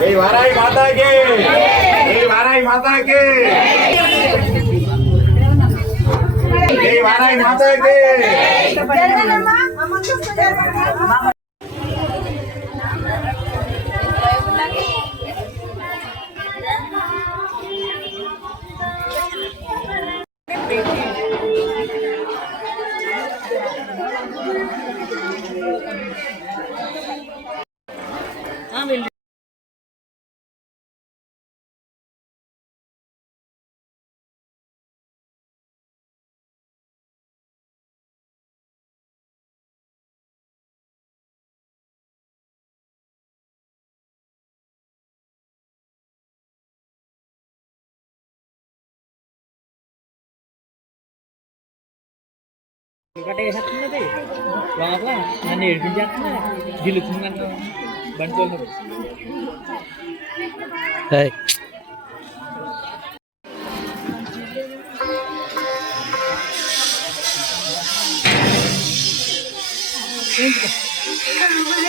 जय वाराई माता के। जय वाराई माता के। जय वाराई माता के। ఒకటే వేసేస్తున్నది లోపల నన్ను ఏడిపించేస్తున్నా గిలుతుంది నన్ను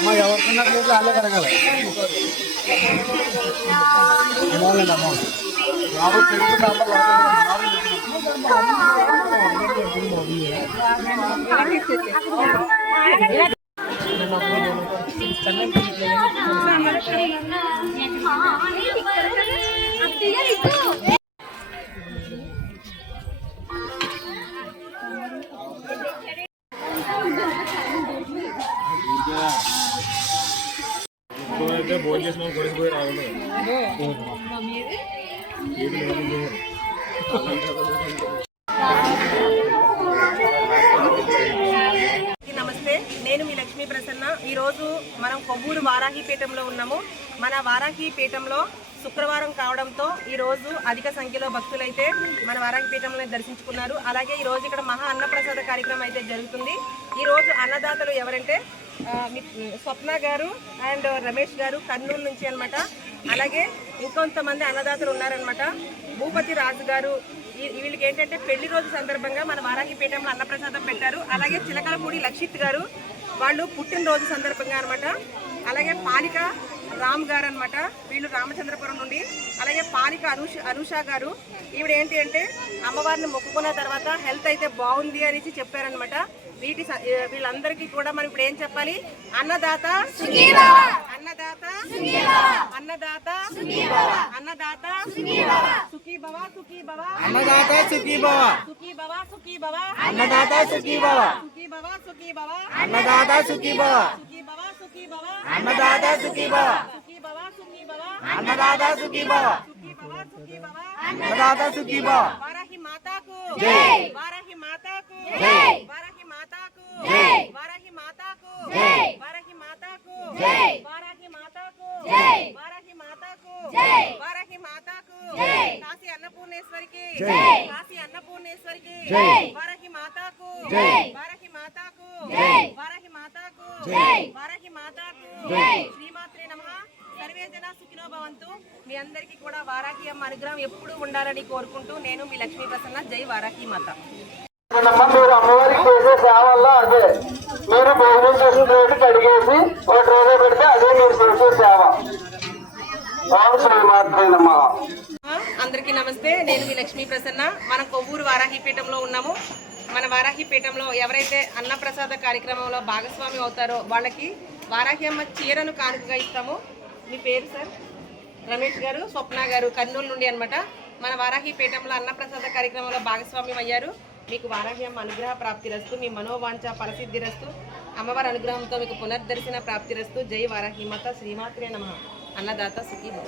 మా ఎవరికన్నా లేదు వాళ్ళే కరగాలి అమ్మాలి భోజనం చేసిన కొడుకు పోయి రావాలి అందరికీ నమస్తే. నేను మీ లక్ష్మీ ప్రసన్న. ఈరోజు మనం కొవ్వూరు వారాహిపీఠంలో ఉన్నాము. మన వారాహిపీఠంలో శుక్రవారం కావడంతో ఈరోజు అధిక సంఖ్యలో భక్తులైతే మన వారాహిపీఠంలో దర్శించుకున్నారు. అలాగే ఈరోజు ఇక్కడ మహా అన్నప్రసాద కార్యక్రమం అయితే జరుగుతుంది. ఈరోజు అన్నదాతలు ఎవరంటే స్వప్న గారు అండ్ రమేష్ గారు కర్నూలు నుంచి అనమాట అలాగే ఇంకొంతమంది అన్నదాతలు ఉన్నారనమాట భూపతి రాజు గారు వీళ్ళకి ఏంటంటే పెళ్ళి రోజు సందర్భంగా మన వారాహిపీఠంలో అన్నప్రసాదం పెట్టారు. అలాగే చిలకలపూడి లక్షిత్ గారు వాళ్ళు పుట్టినరోజు సందర్భంగా అనమాట అలాగే పాలిక రామ్ గారు అనమాట వీళ్ళు రామచంద్రపురం నుండి. అలాగే పాలిక అనుష అనుష గారు. ఈవిడ ఏంటి అంటే అమ్మవారిని మొక్కుకున్న తర్వాత హెల్త్ అయితే బాగుంది అనేసి చెప్పారనమాట వీటి వీళ్ళందరికీ కూడా మనం ఇప్పుడు ఏం చెప్పాలి? అన్నదాత అన్నదాత అన్నదాత అన్నదాత సుఖీ భవ సుఖీ భవ అన్నదాత సుఖీ భవ సుఖీ భవ సుఖీ భవ అన్నదాత సుఖీ భవ సుఖీ భవ సుఖీ భవ అన్నదాత సుఖీ భవ సుఖీ భవ సుఖీ భవ అన్నదాత అన్నదాత సుఖీ భవ సుఖీ భవ సుఖీ భవ అన్నదాత సుఖీ భవ వారాహి మాతాకు జై. వారాహి మాతాకు జై. వారాహి మాతాకు జై. వారాహి మాతాకు జై. వారాహి మాతాకు జై. వారాహి మాతాకు జై. వారాహి మాతాకు జై. వారాహి మాతాకు జై. కాశీ అన్నపూర్ణేశ్వరికి జై. కాశీ అన్నపూర్ణేశ్వరికి జై. వారాహి మాతాకు జై. వారాహి మాతాకు జై. వారాహి మాతాకు జై. వారాహి మాతాకు జై. శ్రీమాత్రే నమః సర్వే జన సుఖినో భవంతు మీ అందరికీ కూడా వారాహి అమ్మ అనుగ్రహం ఎప్పుడూ ఉండాలని కోరుకుంటూ నేను మీ లక్ష్మీ ప్రసన్న. జై వారాహి మాత. అమ్మ మీరు అమ్మవారికి చేసే సేవల్లో అదే. మీరు భోజనం చేసిన ప్లేట్ కడిగేసి ఒక ట్రేలో పెడితే అదే మీరు చేసే సేవ. ఓం శ్రీమాత్రేనమ్మా అందరికీ నమస్తే. నేను మీ లక్ష్మీ ప్రసన్న. మనం కొవ్వూరు వారాహిపీఠంలో ఉన్నాము. మన వారాహిపీఠంలో ఎవరైతే అన్నప్రసాద కార్యక్రమంలో భాగస్వామి అవుతారో వాళ్ళకి వారాహి అమ్మ చీరను కానుకగా ఇస్తాము. మీ పేరు సార్? రమేష్ గారు స్వప్న గారు కర్నూలు నుండి అన్నమాట. మన వారాహి పీఠంలో అన్నప్రసాద కార్యక్రమంలో భాగస్వామ్యం అయ్యారు మీకు వారాహి అమ్మ అనుగ్రహ ప్రాప్తిరస్తు మీ మనోవాంఛ ఫలసిద్ధిరస్తు అమ్మవారి అనుగ్రహంతో మీకు పునర్దర్శన ప్రాప్తి రస్తు జై వారాహి మాత శ్రీమాత్రే నమ. అన్నదాత సుఖీ భవ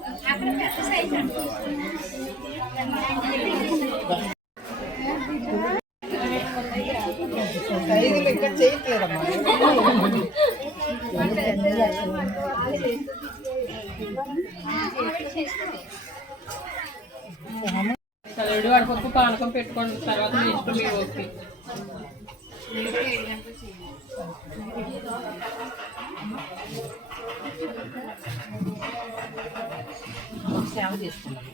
తర్వాత అది పానకం పెట్టుకోండి తర్వాత మీ ఇష్టం మీరు ఓకే సేవ చేసుకున్నాం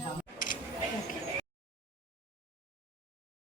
సేవ